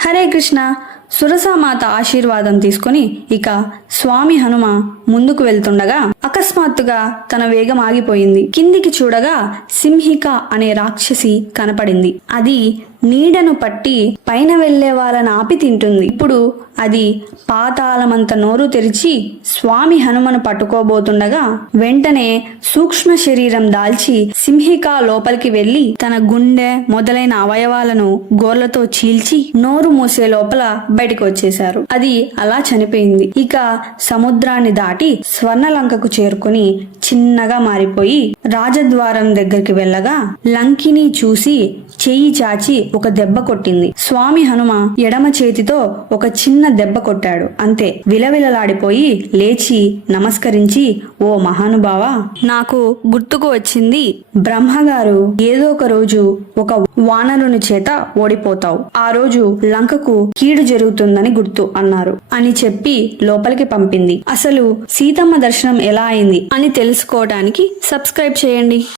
హరే కృష్ణ. సురసామాత ఆశీర్వాదం తీసుకుని ఇక స్వామి హనుమ ముందుకు వెళ్తుండగా అకస్మాత్తుగా తన వేగం ఆగిపోయింది. కిందికి చూడగా సింహిక అనే రాక్షసి కనపడింది. అది నీడను పట్టి పైన వెళ్లే వాళ్ళని ఆపి తింటుంది. ఇప్పుడు అది పాతాళమంత నోరు తెరిచి స్వామి హనుమను పట్టుకోబోతుండగా వెంటనే సూక్ష్మ శరీరం దాల్చి సింహిక లోపలికి వెళ్లి తన గుండె మొదలైన అవయవాలను గోర్లతో చీల్చి నోరు మూసే లోపల బయటికి వచ్చేశారు. అది అలా చనిపోయింది. ఇక సముద్రాన్ని దాటి స్వర్ణలంకకు చేరుకుని చిన్నగా మారిపోయి రాజద్వారం దగ్గరికి వెళ్ళగా లంకిని చూసి చెయ్యి చాచి ఒక దెబ్బ కొట్టింది. స్వామి హనుమ ఎడమ చేతితో ఒక చిన్న దెబ్బ కొట్టాడు. అంతే. విలవిలలాడిపోయి లేచి నమస్కరించి, ఓ మహానుభావా, నాకు గుర్తుకు వచ్చింది. బ్రహ్మగారు ఏదో ఒక రోజు ఒక వానరుని చేత ఓడిపోతావు. ఆ రోజు లంకకు కీడు జరుగుతుందని గుర్తు అన్నారు అని చెప్పి లోపలికి పంపింది. అసలు సీతమ్మ దర్శనం ఎలా అయింది అని తెలుసుకోవడానికి సబ్స్క్రైబ్ చేయండి.